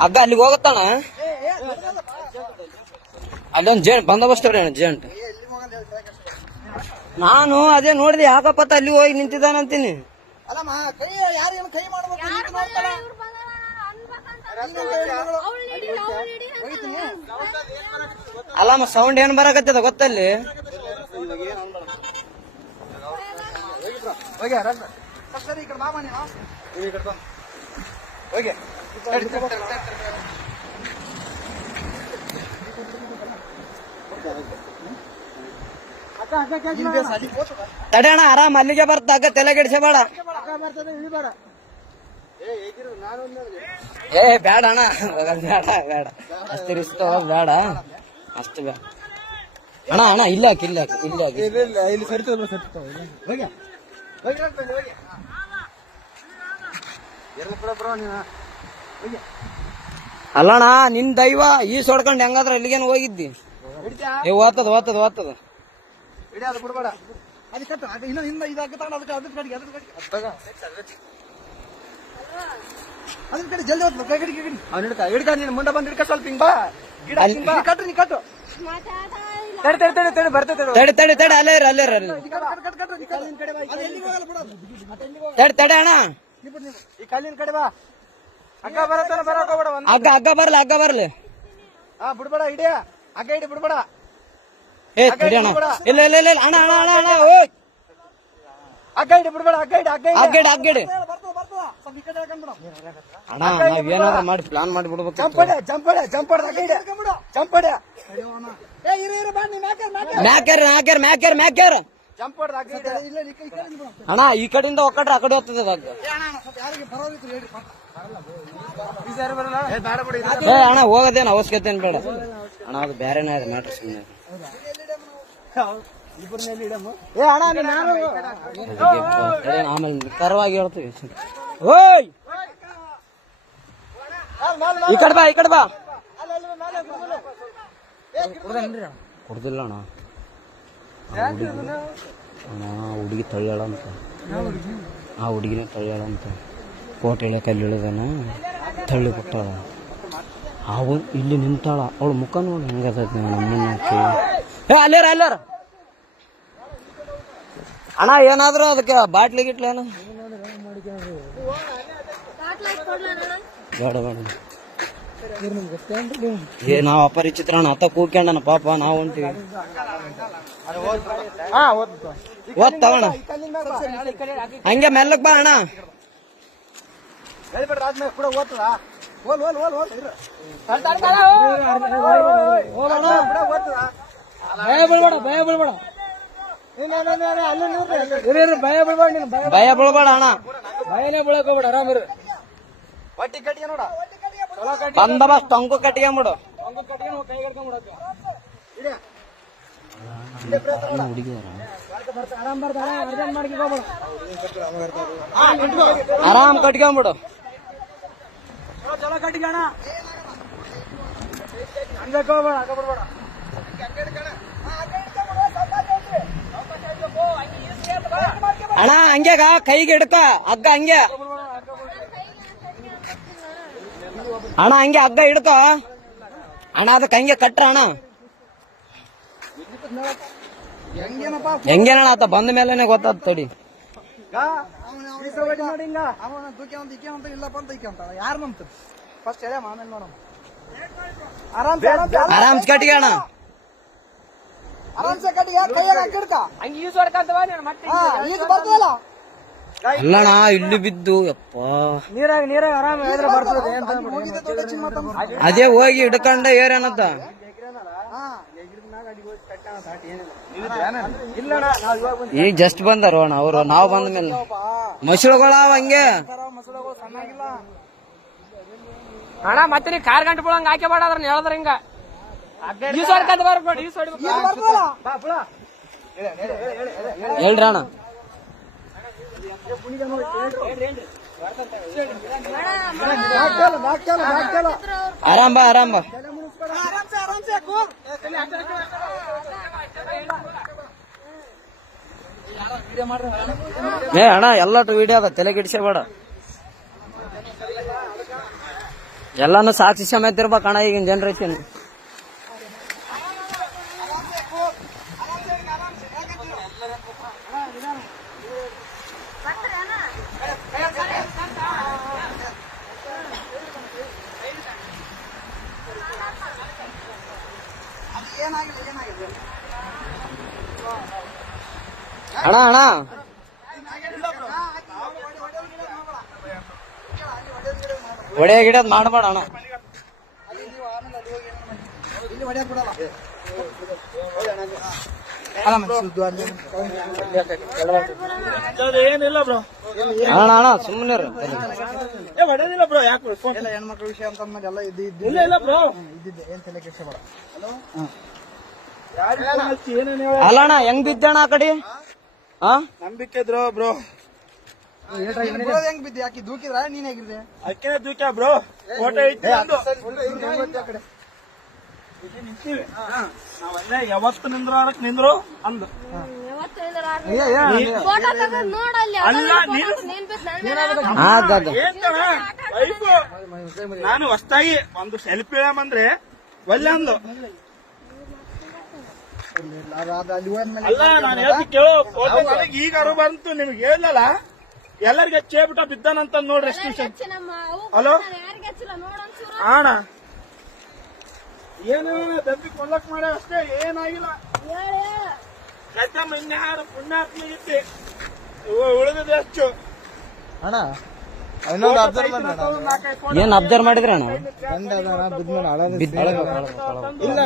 ಹಗ್ಗ ಅಲ್ಲಿಗೆ ಹೋಗುತ್ತಾನ? ಅಲ್ಲೊಂದು ಜೇಂಟ್ ಬಂದೋಬಸ್ತ್ ಅವ್ರಿ ಜೇಂಟ್ ನಾನು ಅದೇ ನೋಡಿದೆ ಯಾಕಪ್ಪ ಅಲ್ಲಿ ಹೋಗಿ ನಿಂತಿದ್ದಾನಂತೀನಿ ಅಲ್ಲಮ್ಮ ಸೌಂಡ್ ಏನ್ ಬರಕತ್ತದ ಗೊತ್ತಲ್ಲಿ. ಸರಿ ಈ ಕಡೆ ಬಾ. ತಡಿ ಅಣ್ಣ ಆರಾಮ್ ಅಲ್ಲಿಗೆ ಬರ್ತಾಗ ತಲೆ ಕೆಡಿಸಬೇಡ ಏ ಬೇಡ ಅಣ್ಣ. ಬೇಡ ಬೇಡ ಅಷ್ಟು ರಿಸ್ಕ್ ಬೇಡ. ಅಷ್ಟು ಬೇಡ. ಅಣ್ಣ ಅಣ್ಣ ಇಲ್ಲ ಹಾಕಿ ಇಲ್ಲ ಹಾಕಿ ಇಲ್ಲ ಹಾಕಿ ಸರಿ ಸರಿ ಇಲ್ಲಿ. ಸರಿತದ ಸರಿತವ ಹೋಗಿ ಹೋಗಿ ಹೋಗಿ ಹೋಗಿ ಎರಡು ಕೂಡ ಬರೋ ನೀನು ಹೋಗಿ ಅಲ್ಲಣ್ಣ ನಿನ್ ದೈವ ಈ ಸೊಡ್ಕೊಂಡು ಹೆಂಗಾದ್ರ ಇಲ್ಲಿಗೇನು ಹೋಗಿದ್ದಿ ಏ ಓದ್ತದ ಓದ್ತದ ಓದ್ತದ ಮುಂದೆ ಬಂದು ಹಿಡ್ಕ ಸ್ವಲ್ಪ ಹಿಂಗ್ ಬಾ ಗಿಡ ಕಟ್ಟು ನೀ ಕಟ್ಟು ತಡಿ ತಡಿ ತಡಿ ತಡೆ ತಡಿ. ತಡಿ ತಡಿ ಅಲ್ಲೇ ಅಲ್ಲೇ. ತಡಿ ತಡಿ ಅಣ್ಣ. ಈ ಕಲ್ಲಿನ ಕಡೆ ಬಾ. ಅಕ್ಕ ಬರತ್ತಾನ ಬರಕ ಹೋಗ್ಬೇಡ ಒಂದು ಹಗ್ಗ ಹಗ್ಗ ಬರ್ಲಿ ಹಗ್ಗ ಬರ್ಲಿ. ಹಾ ಬಿಡ್ಬೇಡ ಹಿಡಿಯ. ಅಕ್ಕ ಹಿಡಿ ಬಿಡ್ಬೇಡ. ಏ ತಡಿ ಅಣ್ಣ ಇಲ್ಲ ಇಲ್ಲ ಇಲ್ಲ ಇಲ್ಲ, ಅಣ್ಣ ಅಣ್ಣ ಅಣ್ಣ ಅಣ್ಣ ಓಯ್. ಅಕ್ಕ ಹಿಡಿ ಬಿಡ್ಬೇಡ ಅಕ್ಕ ಹಿಡಿ ಅಕ್ಕ ಹಿಡಿ ಸ್ವಲ್ಪ ಈ ಕಡೆ ಹಾಕೊಂಡ್ಬಿಡು ಅಣ್ಣ ನಾವ್ ಏನಾದ್ರು ಮಾಡಿ ಪ್ಲಾನ್ ಮಾಡಿ ಬಿಡ್ಬೇಕು. ಜಂಪಡೆ ಜಂಪಡೆ ಜಂಪಡೆ ಅಕ್ಕ ಹಿಡಿ. ಜಂಪಡೆ ಏ ಇರು ಇರು ಬಾ ನೀ ಮ್ಯಾಕೆ ಮ್ಯಾಕೆ ಮ್ಯಾಕ್ಯಾರ ಮ್ಯಾಕ್ಯಾರ ಮ್ಯಾಕ್ಯಾರ ಅಣ್ಣ ಈ ಕಡೆಯಿಂದ ಒಕ್ಕಟ್ರೆ ಆ ಕಡೆ ಹೋಗ್ತದ ಏ ಅಣ್ಣ ಅಣ್ಣ, ಸ್ವಲ್ಪ ಯಾರಿಗೆ ಈ ಸಾರಿ ಬರಲ್ಲ ಏ ಬೇಡ ಏ ಅಣ್ಣ ಹೋಗೋದೇನು ಅವಶ್ಯಕತೆ ಏನ್ ಬೇಡ. ಅಣ್ಣ ಅದು ಬೇರೆನೇ ಇದೆ ಮ್ಯಾಟ್ರ್ ಸುಮ್ಮನೆ ಏ ಅಣ್ಣ ನೀನ್ ನಾನು ಆಮೇಲೆ ನಿಖರವಾಗಿ ಹೇಳ್ತೀವಿ. ಓಯ್! ಈ ಕಡೆ ಬಾ ಈ ಕಡೆ ಬಾ. ಕುಡ್ದಿಲ್ಲ ಅಣ್ಣ. ಆ ಹುಡುಗಿ ಅಣ್ಣ ಆ ಹುಡುಗಿನೇ ತಳ್ಳ್ಯಾಳ ಅಂತ. ಕೋಟೆ ಇಳಿಯಕ್ಕೆ ಅಲ್ಲಿ ಇಳಿದಾನ. ತಳ್ಳಿ ಬಿಟ್ಟಾಳ ಅವು ಇಲ್ಲಿ ನಿಂತಾಳ. ಅವಳು ಮುಖ ನೋಡಿ ಹೆಂಗದೈತಿ ನಮ್ಮನ್ನ ಏ ಅಲ್ಲೇರ ಅಲ್ಲೇರ? ಅಣ್ಣ ಏನಾದ್ರು ಅದಕ್ಕೆ ಬಾಟ್ಲಿ ಗಿಟ್ಲೇನು ಬೇಡ ಬೇಡ. ಏ ನಾವ್ ಅಪರಿಚಿತ್ರ ಅಣ್ಣ ಅತ್ತ ಕೂಗ್ಕೊಂಡನ ಪಾಪ ನಾವು ಹೊಂಟಿವಿ ಓದ್ತಾವಣ ಹಂಗೆ ಮೆಲ್ಲಕ್ ಬಾ ಅಣ್ಣ. ಹೇಳ್ಬಿಡ್ರಿ ಆದ್ಮೇಲೆ ಕೂಡ ಓದ್ತದ ಓಲ್ ಓಲ್ ಓಲ್ ಓಲ್ ಇರು ಭಯ ಬೀಳ್ಬೇಡ ಭಯ ಬೀಳ್ಬೇಡ ಭಯ ಬೀಳ್ಬೇಡ. ನೀನು ಭಯ ಭಯ ಬೀಳ್ಬೇಡ ಅಣ್ಣ. ಭಯನೇ ಬಿಳಕೋಬೇಡ ಹೋಗ್ಬೇಡ ಆರಾಮಿರು ಬಟ್ಟಿ ಕಟ್ಟಿಗೆ ನೋಡ. ಬಂದಬಸ್ ಟೊಂಕು ಕಟ್ಕೊಂಬಿಡು ಆರಾಮ್ ಕಟ್ಕೊಂಬಿಡು ಅಣ್ಣ ಹಂಗೆ ಕೈಗೆ ಹಿಡ್ಕ ಹಗ್ಗ ಹಂಗೆ. ಅಣ್ಣ ಹಂಗೆ ಹಗ್ಗ ಹಿಡ್ಕೋ. ಅಣ್ಣ ಅದಕ್ಕೆ ಹಂಗೆ ಕಟ್ರ ಅಣ್ಣ. ಹೆಂಗೇನಪ್ಪ ಹೆಂಗೇನಣ್ಣ ಆತ? ಬಂದ ಮೇಲೆನೆ ಗೊತ್ತಾದ ತಡಿ. ಆರಾಮ್ಸೆ ಕಟ್ಟಿಗೆ ಅಣ್ಣ. ಆರಾಮ್ಸೆ ಕಟ್ಟಿಗೆ ಕೈಯಾಗ ಹಾಕಿಡ್ಕ ಹಂಗ ಈಸ್ ಹೊಡ್ಕಂತವ ನೀನು ಮತ್ತೆ ಈಗ ಬರ್ತದಲ್ಲ? ಅಲ್ಲಣ್ಣ ಇಲ್ಲಿ ಬಿದ್ದು ಯಪ್ಪ ನೀರಾಗ ನೀರಾಗ ಆರಾಮ ಹೇಳಿದ್ರೆ ಬರ್ತದೆ. ಅದೇ ಹೋಗಿ ಹಿಡ್ಕೊಂಡ ಏರೇನತ್ತ ಈ ಈಗ ಜಸ್ಟ್ ಬಂದಾರ ಅಣ್ಣ ಅವರು ನಾವು ಬಂದ ಮೇಲೆ ಮಸಳುಗಳ ಹಂಗೆ ಅಣ್ಣ ಮತ್ತೆ ನೀ ಕಾರ್ ಗಂಟೆ ಬಿಡಂಗ ಹಾಕಿ ಬೇಡ ಅದ್ರ ಹೇಳಿದ್ರ ಹಿಂಗ ಈ ಬರ್ಬೇಡ ಹೇಳ್ರಿ ಅಣ್ಣ ಆರಾಮ್ ಆರಾಮ ಏ ಅಣ್ಣ, ಎಲ್ಲಟು ವಿಡಿಯೋ ಅದ, ತಲೆ ಬೇಡ ಎಲ್ಲಾನು ಸಾಕ್ಷಿ ಸಮೇತ ಇರ್ಬೇಕಣ್ಣ ಈಗಿನ ಜನರೇಷನ್ ಏನಾಗಿಲ್ಲ ಏನಾಗಿದೆ ಅಣ್ಣ ಅಣ್ಣ. ಒಡೆಯ ಗಿಡದ್ ಮಾಡಬೇಡ ಅಣ್ಣ. ಏನಿಲ್ಲ ಬ್ರೋ. ಅಣ್ಣ ಅಣ್ಣ ಸುಮ್ಮನೆ ಏ ಹೊಡೆದಿಲ್ಲ ಬ್ರೋ ಯಾಕೆ ಎಲ್ಲ ಹೆಣ್ಮಕ್ಳ ವಿಷಯ ಅಂತ ಎಲ್ಲ ಇದು ಇದ್ದು ಇಲ್ಲ ಇಲ್ಲ ಬ್ರೋ. ಇದ್ದಿದ್ದೆ. ಏನ್ ತಲೆ ಕೆಡ್ಸ್ಕೊಬೇಡ. ಏನೇನು ಹೇಳ ಅಲ್ಲ ಅಣ್ಣ ಹೆಂಗ್ ಬಿದ್ದಣ್ಣ ಆ ಕಡೆ? ಹಾ ನಂಬಿಕೆ ಇದ್ರು ಬ್ರೋ. ಹೆಂಗ್ ಬಿದ್ದೆ? ಆಕಿ ದೂಕಿದ್ರ? ನೀನ್ ಹೇಗಿರ್ದೆ ಅಕ್ಕೇ ದೂಕ್ಯ ಬ್ರೋ? ಫೋಟೋ ಇತ್ತು ನಾವೆಲ್ಲ ಯಾವತ್ತು ನಿಂದ್ರು ಅದಕ್ಕೆ ನಿಂದ್ರು ಅಂದ್. ನೀನು ಹೊಸ್ತಾಗಿ ಒಂದು ಸೆಲ್ಫಿ ಅಂದ್ರೆ ಒಳ್ಳೆ ಅದು. ಅಲ್ಲಿ ನಾನು ಹೇಳ್ತಿ ಕೇಳು ನನಗೆ ಈಗ ಅರು ಬಂತು ನಿಮ್ಗೆ ಹೇಳಲ್ಲ ಎಲ್ಲರಿಗೆ ಚೇಬಿಟ ಬಿದ್ದಾನಂತ ನೋಡ್ರಿ ಎಷ್ಟು ಅವು ಹಲೋ? ಅಣ್ಣ ಏನು ದಬ್ಬಿ ಕೊಲ್ಲಕ್ ಮಾಡ ಅಷ್ಟೇ ಏನಾಗಿಲ್ಲ. ಹೇಳಿ. ಸತ್ಯಮ್ಮ ಇನ್ಯಾರು ಪುಣ್ಯಾತ್ಮ ಇತ್ತು ಉಳಿದಿದೆ ಅಷ್ಟು. ಅಣ್ಣ ಏನ್ ಅಬ್ಸರ್ವ್ ಮಾಡಿದ್ರೆ ಅಣ್ಣ? ಗಂಡ ಅದಾನ ಬಿದ್ಮೇಲೆ ಅಳೋದು ಇಲ್ಲ